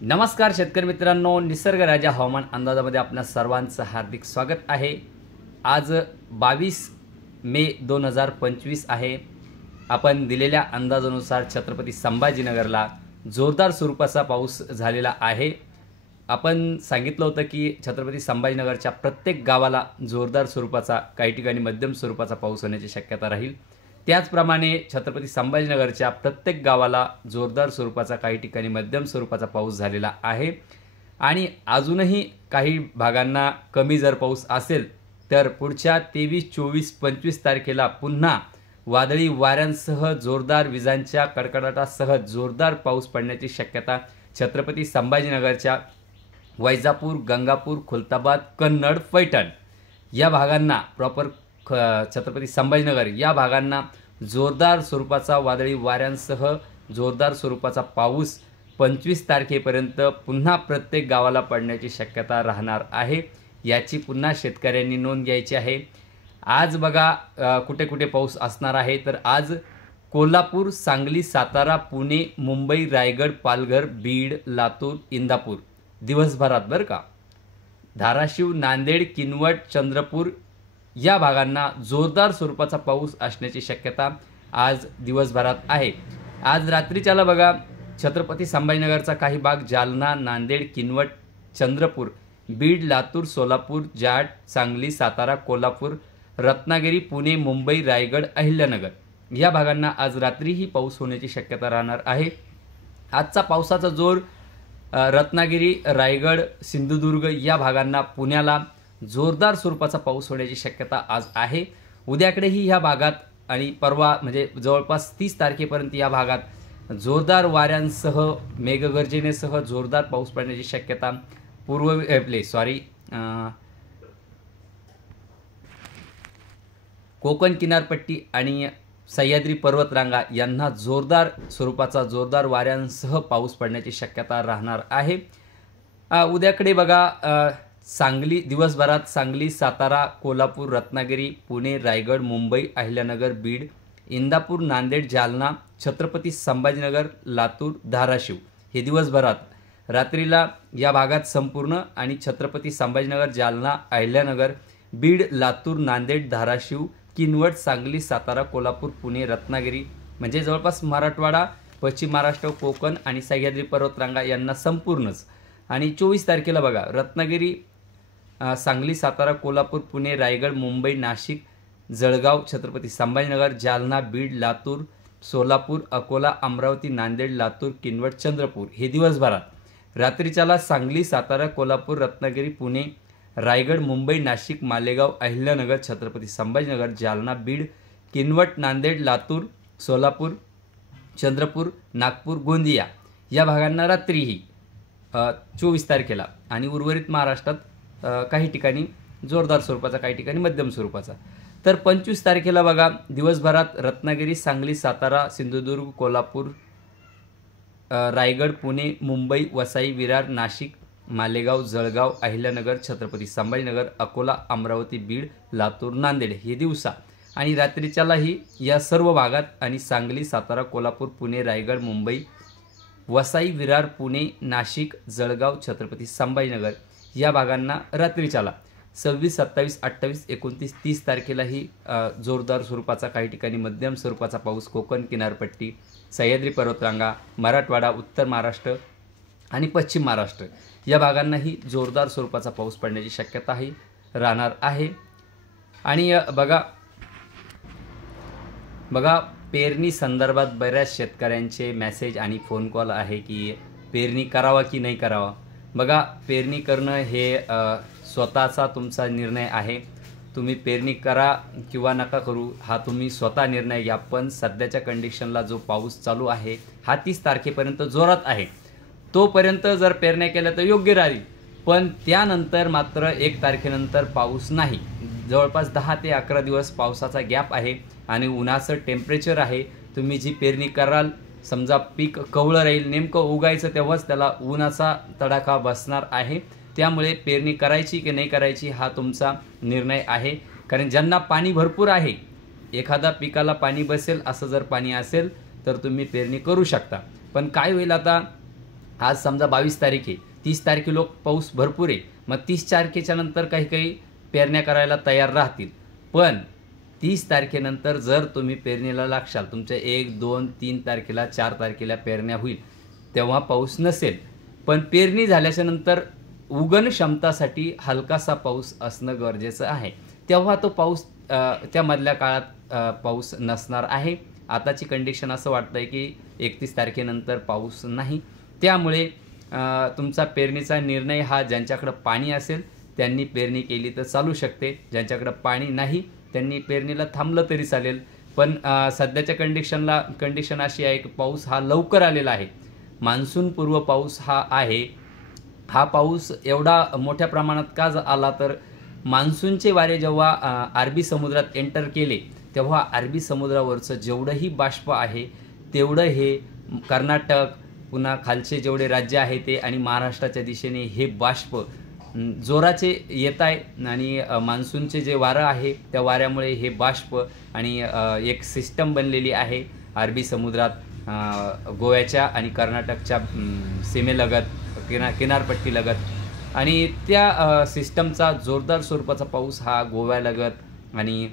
नमस्कार शेतकरी मित्रांनो, निसर्ग राजा हवामान अंदाजामध्ये आपल्या सर्वांचं हार्दिक स्वागत आहे। आज 22 मे 2025 आहे। आपण दिलेल्या अंदाजानुसार छत्रपती संभाजीनगरला जोरदार स्वरूपाचा पाऊस झालेला आहे। आपण सांगितलं होतं की छत्रपती संभाजीनगरच्या प्रत्येक गावाला जोरदार स्वरूपाचा, काही ठिकाणी मध्यम स्वरूपाचा पाऊस होण्याची शक्यता राहील। त्याचप्रमाणे छत्रपती संभाजीनगरच्या प्रत्येक गावाला जोरदार स्वरूपाचा, काही ठिकाणी मध्यम स्वरूपाचा पाऊस झालेला आहे। आणि अजूनही काही भागांना कमी जर पाऊस असेल तर पुढच्या 23, 24, 25 तारखेला पुन्हा वादळी वाऱ्यांसह जोरदार विजांच्या कडकडाटासह जोरदार पाऊस पडण्याची शक्यता छत्रपती संभाजीनगरच्या वैजापूर, गंगापूर, खुलताबाद, कन्नड, पैठण या भागांना, प्रॉपर छत्रपती संभाजीनगर या भागांना जोरदार स्वरूपाचा वादळी वाऱ्यांसह जोरदार स्वरूपाचा पाऊस 25 तारखेपर्यंत पुन्हा प्रत्येक गावाला पडण्याची शक्यता राहणार आहे। याची पुन्हा शेतकऱ्यांनी नोंद घ्यायची आहे। आज बघा कुठे कुठे पाऊस असणार आहे तर आज कोल्हापूर, सांगली, सातारा, पुणे, मुंबई, रायगड, पालघर, बीड, लातूर, इंदापूर दिवसभरात बरं का। धाराशिव, नांदेड, किनवट, चंद्रपूर या भागांना जोरदार स्वरूपाचा पाऊस असण्याची शक्यता आज दिवसभरात आहे। आज रात्रीच्याला बघा छत्रपती संभाजीनगरचा काही भाग जालना, नांदेड, किनवट, चंद्रपूर, बीड, लातूर, सोलापूर, जाट, सांगली, सातारा, कोल्हापूर, रत्नागिरी, पुणे, मुंबई, रायगड, अहिल्यानगर या भागांना आज रात्रीही पाऊस होण्याची शक्यता राहणार आहे। आजचा पावसाचा जोर रत्नागिरी, रायगड, सिंधुदुर्ग या भागांना, पुण्याला जोरदार स्वरूपाचा पाऊस होण्याची शक्यता आज आहे। उद्याकडेही ह्या भागात आणि परवा म्हणजे जवळपास 30 तारखेपर्यंत या भागात जोरदार वाऱ्यांसह, मेघगर्जनेसह जोरदार पाऊस पडण्याची शक्यता कोकण किनारपट्टी आणि सह्याद्री पर्वतरांगा यांना जोरदार स्वरूपाचा, जोरदार वाऱ्यांसह पाऊस पडण्याची शक्यता राहणार आहे। उद्याकडे बघा सांगली, दिवसभरात सांगली, सातारा, कोल्हापूर, रत्नागिरी, पुणे, रायगड, मुंबई, अहिल्यानगर, बीड, इंदापूर, नांदेड, जालना, छत्रपती संभाजीनगर, लातूर, धाराशिव हे दिवसभरात। रात्रीला या भागात संपूर्ण आणि छत्रपती संभाजीनगर, जालना, अहिल्यानगर, बीड, लातूर, नांदेड, धाराशिव, किनवट, सांगली, सातारा, कोल्हापूर, पुणे, रत्नागिरी म्हणजे जवळपास मराठवाडा, पश्चिम महाराष्ट्र, कोकण आणि सह्याद्री पर्वतरांगा यांना संपूर्णच। आणि 24 तारखेला बघा रत्नागिरी, सांगली, सातारा, कोल्हापूर, पुणे, रायगड, मुंबई, नाशिक, जळगाव, छत्रपती संभाजीनगर, जालना, बीड, लातूर, सोलापूर, अकोला, अमरावती, नांदेड, लातूर, किनवट, चंद्रपूर हे दिवसभरात। रात्रीच्याला सांगली, सातारा, कोल्हापूर, रत्नागिरी, पुणे, रायगड, मुंबई, नाशिक, मालेगाव, अहिल्यानगर, छत्रपती संभाजीनगर, जालना, बीड, किनवट, नांदेड, लातूर, सोलापूर, चंद्रपूर, नागपूर, गोंदिया या भागांना रात्रीही 24 तारखेला आणि उर्वरित महाराष्ट्रात काही ठिकाणी जोरदार स्वरूपाचा, काही ठिकाणी मध्यम स्वरूपाचा। तर 25 तारखेला बघा दिवसभरात रत्नागिरी, सांगली, सातारा, सिंधुदुर्ग, कोल्हापूर, रायगड, पुणे, मुंबई, वसई, विरार, नाशिक, मालेगाव, जळगाव, अहिल्यानगर, छत्रपती संभाजीनगर, अकोला, अमरावती, बीड, लातूर, नांदेड हे दिवसा आणि रात्रीच्यालाही या सर्व भागात आणि सांगली, सातारा, कोल्हापूर, पुणे, रायगड, मुंबई, वसई, विरार, पुणे, नाशिक, जळगाव, छत्रपती संभाजीनगर या भागांना रात्रीच्याला 26, 27, 28, 29, 30 तारखेलाही जोरदार स्वरूपाचा, काही ठिकाणी मध्यम स्वरूपाचा पाऊस कोकण किनारपट्टी, सह्याद्री पर्वतरांगा, मराठवाडा, उत्तर महाराष्ट्र आणि पश्चिम महाराष्ट्र या भागांनाही जोरदार स्वरूपाचा पाऊस पडण्याची शक्यताही राहणार आहे। आणि बघा पेरणी संदर्भात बऱ्याच शेतकऱ्यांचे मेसेज आणि फोन कॉल आहे की पेरणी करावा की नाही करावा। बघा पेरणी करणं हे स्वतःचा तुमचा निर्णय आहे। तुम्ही पेरणी करा किंवा नका करू हा तुम्ही स्वतः निर्णय घ्या। पण सध्याच्या कंडिशनला जो पाऊस चालू आहे हा 30 तारखेपर्यंत जोरात आहे, तोपर्यंत जर पेरण्या केल्या तर योग्य राहील। पण त्यानंतर मात्र 1 तारखेनंतर पाऊस नाही। जवळपास 10 ते 11 दिवस पावसाचा गॅप आहे आणि उन्हाचं टेम्परेचर आहे। तुम्ही जी पेरणी कराल, समजा पीक कवळं राहील, नेमकं उगायचं तेव्हाच त्याला उन्हाचा तडाखा बसणार आहे। त्यामुळे पेरणी करायची की नाही करायची हा तुमचा निर्णय आहे। कारण ज्यांना पाणी भरपूर आहे, एखादा पिकाला पाणी बसेल असं जर पाणी असेल तर तुम्ही पेरणी करू शकता। पण काय होईल आता आज समजा 22 तारीख आहे, 30 तारखेला पाऊस भरपूर आहे, मग 30 तारखेच्या नंतर काही काही पेरण्या करायला तयार राहतील. पण 30 तारखेनंतर जर तुम्ही पेरणीला लागशाल, तुमच्या 1, 2, 3 तारखेला 4 तारखेला पेरण्या होईल, तेव्हा पाऊस नसेल. पण पेरणी झाल्याच्या नंतर उगण क्षमतासाठी हलकासा पाऊस असणं गरजेचं आहे. तेव्हा तो पाऊस त्या मधल्या काळात पाऊस नसणार आहे. आताची कंडिशन असं वाटतंय की 31 तारखेनंतर पाऊस नाही. त्यामुळे तुमचा पेरणीचा निर्णय हा ज्यांच्याकडे पाणी असेल त्यांनी पेरणी केली तर चालू शकते. ज्यांच्याकडे पाणी नाही त्यांनी पेरणीला थांबलं तरी चालेल. पण सध्याच्या कंडिशन अशी आहे की पाऊस हा लवकर आलेला आहे. मान्सूनपूर्व पाऊस हा आहे. हा पाऊस एवढा मोठ्या प्रमाणात का आला तर मान्सूनचे वारे जेव्हा अरबी समुद्रात एंटर केले तेव्हा अरबी समुद्रावरचं जेवढंही बाष्प आहे तेवढं हे कर्नाटक पुन्हा खालचे जेवढे राज्य आहे ते आणि महाराष्ट्राच्या दिशेने हे बाष्प जोराचे येत आहे आणि मान्सूनचे जे वारं आहे त्या वाऱ्यामुळे हे बाष्प आणि एक सिस्टम बनलेली आहे अरबी समुद्रात गोव्याच्या आणि कर्नाटकच्या सीमेलगत किनारपट्टीलगत आणि त्या सिस्टमचा जोरदार स्वरूपाचा पाऊस हा गोव्यालगत आणि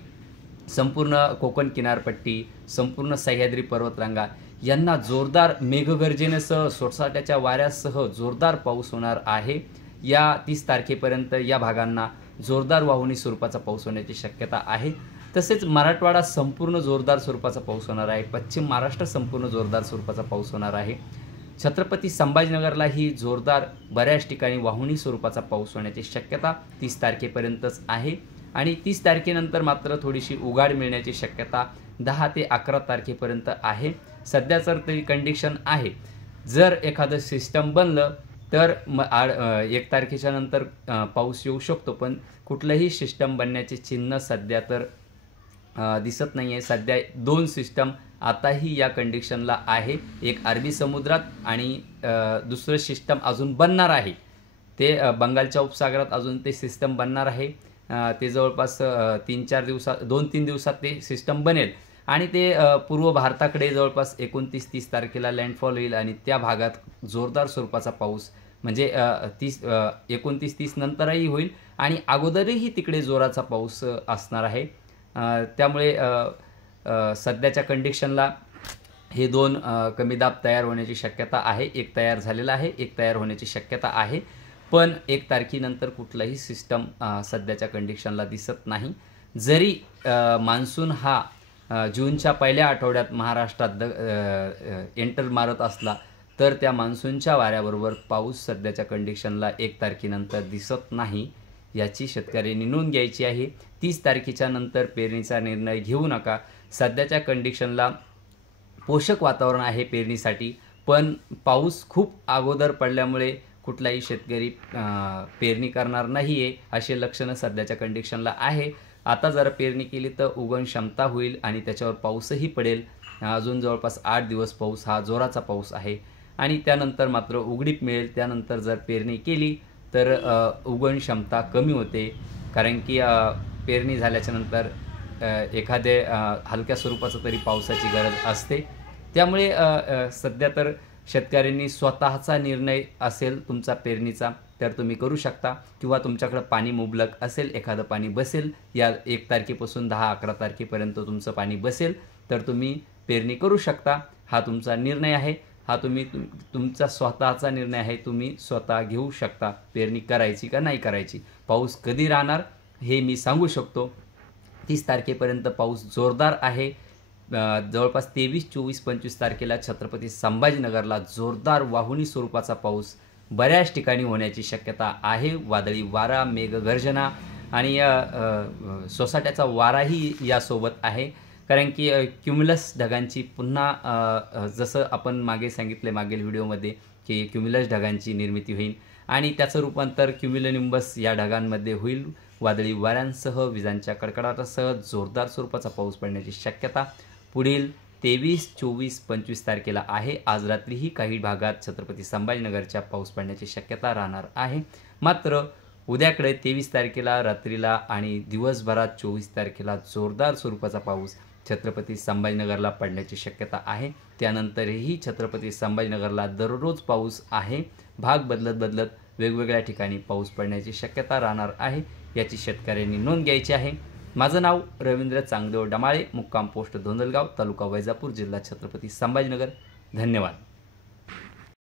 संपूर्ण कोकण किनारपट्टी, संपूर्ण सह्याद्री पर्वतरांगा यांना जोरदार मेघगर्जनेसह सोसाट्याच्या वाऱ्यासह जोरदार पाऊस होणार आहे. या 30 तारखेपर्यंत या भागांना जोरदार वाहुणी स्वरूपाचा पाऊस होण्याची शक्यता आहे. तसेच मराठवाडा संपूर्ण जोरदार स्वरूपाचा पाऊस होणार आहे. पश्चिम महाराष्ट्र संपूर्ण जोरदार स्वरूपाचा पाऊस होणार आहे. छत्रपती संभाजीनगरलाही जोरदार बऱ्याच ठिकाणी वाहुणी स्वरूपाचा पाऊस होण्याची शक्यता 30 तारखेपर्यंतच आहे आणि 30 तारखेनंतर मात्र थोडीशी उघाड मिळण्याची शक्यता 10 ते 11 तारखेपर्यंत आहे. सध्या तर तरी कंडिशन आहे. जर एखादं सिस्टम बनलं तर 1 तारखेच्या नंतर पाऊस येऊ शकतो. पण कुठलंही सिस्टम बनण्याचे चिन्ह सध्या तर दिसत नाही आहे. सध्या 2 सिस्टम आताही या कंडिशनला आहे. एक अरबी समुद्रात आणि दुसरं सिस्टम अजून बनणार आहे. ते बंगालच्या उपसागरात अजून ते सिस्टम बनणार आहे. ते जवळपास 2-3 दिवसात ते सिस्टम बनेल आणि ते पूर्व भारताकडे जवळपास 29-30 तारखेला लँडफॉल होईल आणि त्या भागात जोरदार स्वरूपाचा पाऊस म्हणजे 29-30 नंतरही होईल आणि अगोदरही तिकडे जोराचा पाऊस असणार आहे. त्यामुळे सध्याच्या कंडिशनला हे 2 कमी दाब तयार होण्याची शक्यता आहे. एक तयार झालेला आहे, एक तयार होण्याची शक्यता आहे. पण 1 तारखेनंतर कुठलाही सिस्टम सध्याच्या कंडिशनला दिसत नाही. जरी मान्सून हा जूनच्या पहिल्या आठवड्यात महाराष्ट्रात एंटर मारत असला तर त्या मान्सूनच्या वाऱ्याबरोबर पाऊस सध्याच्या कंडिशनला 1 तारखेनंतर दिसत नाही. याची शेतकऱ्यांनी नोंद घ्यायची आहे. 30 तारखेच्या नंतर पेरणीचा निर्णय घेऊ नका. सध्याच्या कंडिशनला पोषक वातावरण आहे पेरणीसाठी, पण पाऊस खूप अगोदर पडल्यामुळे कुठलाही शेतकरी पेरणी करणार नाही आहे असे लक्षणं सध्याच्या कंडिशनला आहे. आता जर पेरणी केली तर उगवण क्षमता होईल आणि त्याच्यावर पाऊसही पडेल. अजून जवळपास 8 दिवस पाऊस हा जोराचा पाऊस आहे आणि त्यानंतर मात्र उघडीप मिळेल. त्यानंतर जर पेरणी केली तर उगवण क्षमता कमी होते, कारण की पेरणी झाल्याच्या नंतर एखादे हलक्या स्वरूपाचं तरी पावसाची गरज असते. त्यामुळे सध्या तर शेतकऱ्यांनी स्वतःचा निर्णय असेल तुमचा पेरणीचा तर तुम्ही करू शकता किंवा तुमच्याकडे पाणी मुबलक असेल, एखादं पाणी बसेल, या 1 तारखेपासून 10-11 तारखेपर्यंत तुमचं पाणी बसेल तर तुम्ही पेरणी करू शकता. हा तुमचा निर्णय आहे. हा तुमचा स्वतःचा निर्णय आहे. तुम्ही स्वतः घेऊ शकता पेरणी करायची का नाही करायची. पाऊस कधी राहणार हे मी सांगू शकतो. 30 तारखेपर्यंत पाऊस जोरदार आहे. जवळपास 23, 24, 25 तारखेला छत्रपती संभाजीनगरला जोरदार वाहुणी स्वरूपाचा पाऊस बऱ्याच ठिकाणी होण्याची शक्यता आहे. वादळी वारा, मेघगर्जना आणि सोसाट्याचा वाराही यासोबत आहे, कारण की क्युम्युलस ढगांची पुन्हा जसं आपण मागे सांगितले मागील व्हिडिओमध्ये की क्युम्युलस ढगांची निर्मिती होईल आणि त्याचं रूपांतर क्युम्युलोनिंबस या ढगांमध्ये होईल. वादळी वाऱ्यांसह विजांच्या कडकडाटासह जोरदार स्वरूपाचा पाऊस पडण्याची शक्यता पुढील 23, 24, 25 तारखेला आहे. आज रात्रीही काही भागात छत्रपती संभाजीनगरच्या पाऊस पडण्याची शक्यता राहणार आहे. मात्र उद्याकडे 23 तारखेला रात्रीला आणि दिवसभरात 24 तारखेला जोरदार स्वरूपाचा पाऊस छत्रपती संभाजीनगरला पडण्याची शक्यता आहे। त्यानंतरही छत्रपती संभाजीनगरला दररोज पाऊस आहे। भाग बदलत बदलत वेगवेगळ्या ठिकाणी पाऊस पडण्याची शक्यता राहणार आहे, याची शेतकऱ्यांनी नोंद घ्यायची आहे। माझं नाव रवींद्र चांगदेव डमाळे, मुक्काम पोस्ट धोंदलगाव, तालुका वैजापूर, जिल्हा छत्रपती संभाजीनगर। धन्यवाद।